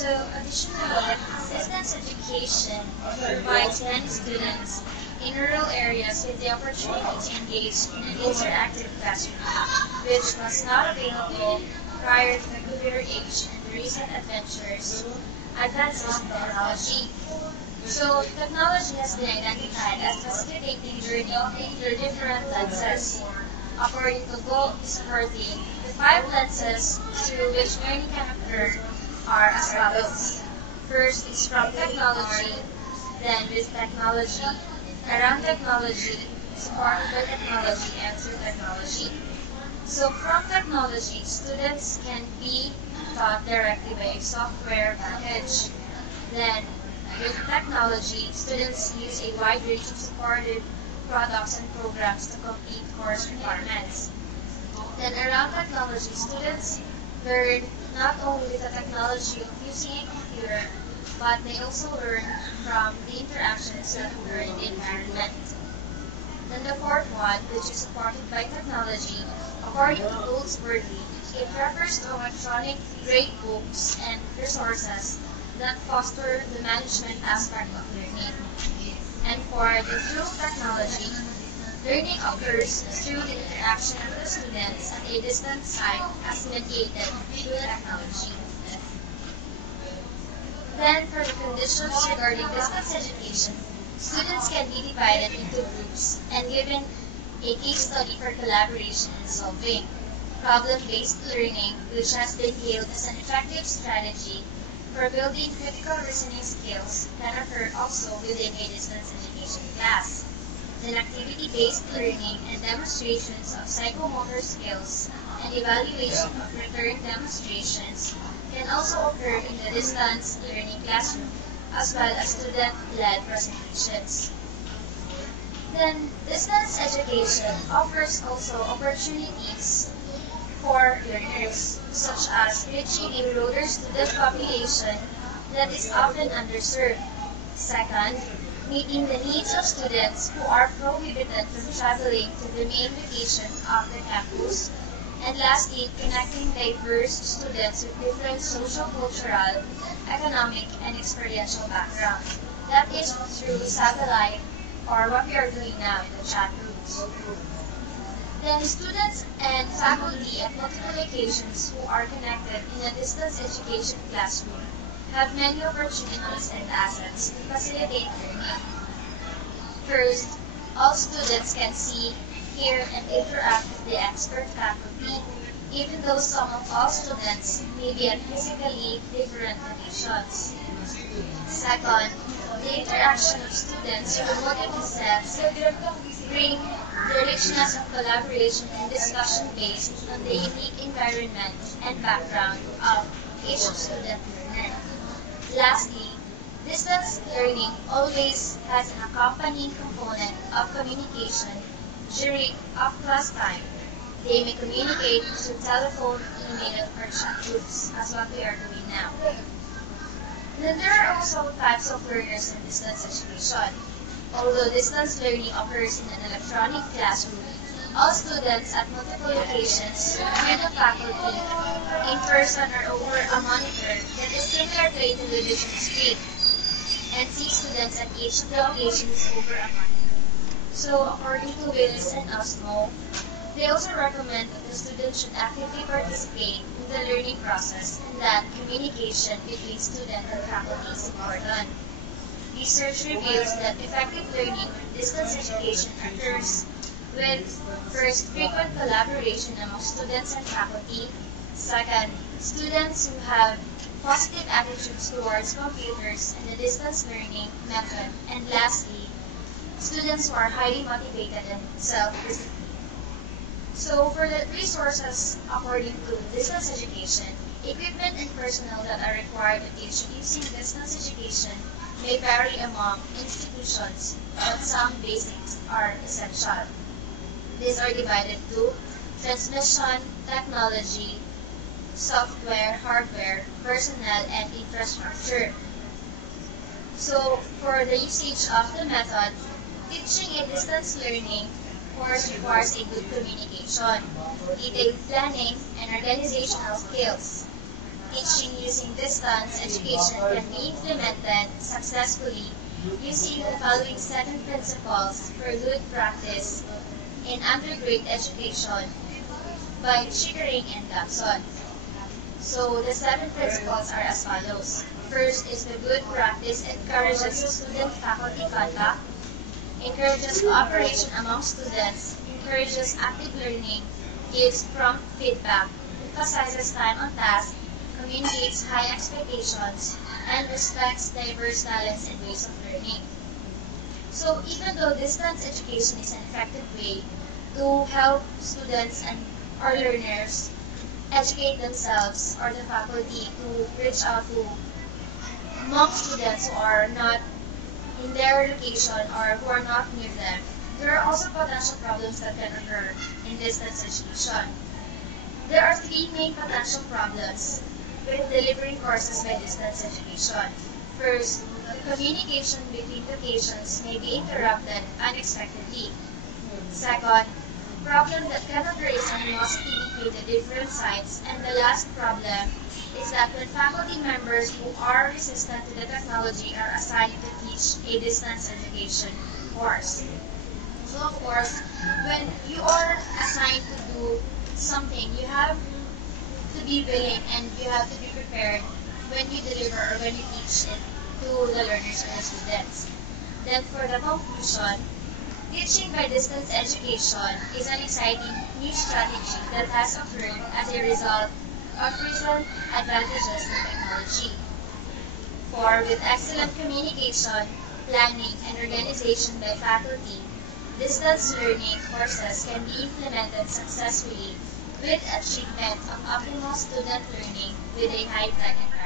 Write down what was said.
Additionally, distance education provides many students in rural areas with the opportunity to engage in an interactive classroom, which was not available prior to the computer age and the recent advances in technology. Technology has been identified as facilitating learning through different lenses. According to Gold Sporting, the five lenses through which learning can occur are as follows. First is from technology, then with technology, around technology, supported by technology, and through technology. From technology, students can be taught directly by a software package. Then, with technology, students use a wide range of supported products and programs to complete course requirements. Then around technology, students learn not only with the technology of using a computer, but they also learn from the interactions that occur in the environment. Then the fourth one, which is supported by technology, according to Goldsworthy, it refers to electronic grade books and resources that foster the management aspect of learning. And for the through technology, learning occurs through the interaction of the students at a distant site as mediated through technology. Then for the conditions regarding distance education, students can be divided into groups and given a case study for collaboration and solving. Problem-based learning, which has been hailed as an effective strategy for building critical reasoning skills, can occur also within a distance education class. Then activity-based learning and demonstrations of psychomotor skills and evaluation of recurring demonstrations can also occur in the distance learning classroom, as well as student-led presentations. Then, distance education offers also opportunities for learners, such as reaching a broader student population that is often underserved. Second, meeting the needs of students who are prohibited from traveling to the main location of the campus. And lastly, connecting diverse students with different social, cultural, economic, and experiential backgrounds. That is through satellite, or what we are doing now in the chat rooms. Then students and faculty at multiple locations who are connected in a distance education classroom have many opportunities and assets to facilitate learning. First, all students can see, hear, and interact with the expert faculty, even though some of all students may be at physically different locations. Second, the interaction of students from multiple sets bring the richness of collaboration and discussion based on the unique environment and background of each student learner. Lastly, distance learning always has an accompanying component of communication during off-class time. They may communicate through telephone, email, or chat groups, as what we are doing now. Then there are also types of learners in distance education. Although distance learning occurs in an electronic classroom, all students at multiple locations hear the faculty in person or over a monitor that is similar to a television screen, and see students at each of the locations over a monitor. According to Willis and Osmo, they also recommend that the student should actively participate in the learning process and that communication between student and faculty is important. Research reveals that effective learning in distance education occurs with, first, frequent collaboration among students and faculty. Second, students who have positive attitudes towards computers and the distance learning method. And lastly, students who are highly motivated and self-disciplined. For the resources according to distance education, equipment and personnel that are required to teach using distance education may vary among institutions, but some basics are essential. These are divided to transmission, technology, software, hardware, personnel, and infrastructure. For the usage of the method, teaching a distance learning course requires a good communication, detailed planning, and organizational skills. teaching using distance education can be implemented successfully using the following 7 principles for good practice in undergrad education by Chickering and Dobson. So the 7 principles are as follows. First is the good practice encourages student-faculty contact, encourages cooperation among students, encourages active learning, gives prompt feedback, emphasizes time on task, communicates high expectations, and respects diverse talents and ways of learning. So even though distance education is an effective way to help students and our learners educate themselves or the faculty to reach out to among students who are not in their location or who are not near them, there are also potential problems that can occur in distance education. There are 3 main potential problems with delivering courses by distance education. First, the communication between locations may be interrupted unexpectedly. Second, problem that can occur is animosity between the different sites. And the last problem is that when faculty members who are resistant to the technology are assigned to teach a distance education course. So of course, when you are assigned to do something, you have to be willing and you have to be prepared when you deliver or when you teach it to the learners or the students. Then for the conclusion, teaching by distance education is an exciting new strategy that has occurred as a result of recent advantages in technology. For with excellent communication, planning, and organization by faculty, distance learning courses can be implemented successfully with achievement of optimal student learning with a high-tech environment.